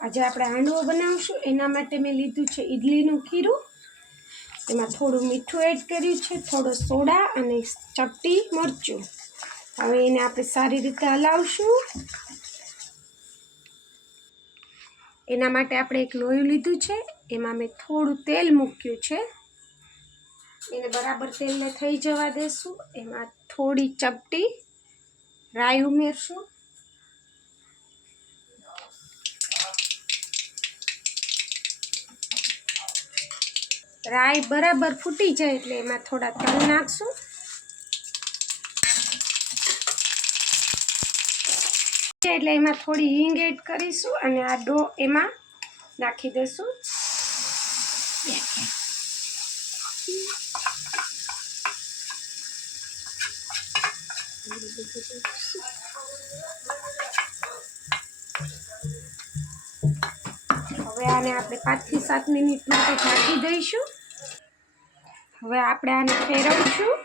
આજે આપણે હાંડવો બનાવશું એના માટે મેં લીધું છે ઈડલીનું ખીરું. એમાં થોડું મીઠું એડ કર્યું છે, થોડો સોડા અને ચપટી મરચું. હવે એને આપણે સારી રીતે હલાવશું. એના માટે આપણે એક લોયું લીધું છે, એમાં મેં થોડું તેલ મૂક્યું છે. એને બરાબર તેલને થઈ જવા દેશું. એમાં થોડી ચપટી રાઈ ઉમેરશું. રાઈ બરાબર ફૂટી જાય એટલે એમાં થોડા તલ નાખશું. એટલે એમાં થોડી હિંગ એડ કરીશું અને આ ડો એમાં નાખી દઈશું. હવે આને આપણે 5 થી 7 મિનિટ માટે ઢાંકી દઈશું. હવે આપણે આને ફેરવશું.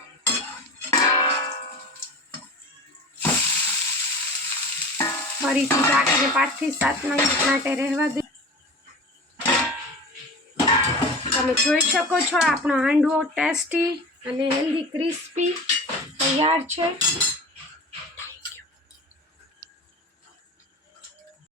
ફરીથી ઢાંકીને 5 થી 7 મિનિટ માટે રહેવા દે. તમે જોઈ શકો છો આપણો હાંડવો ટેસ્ટી અને હેલ્ધી ક્રિસ્પી તૈયાર છે.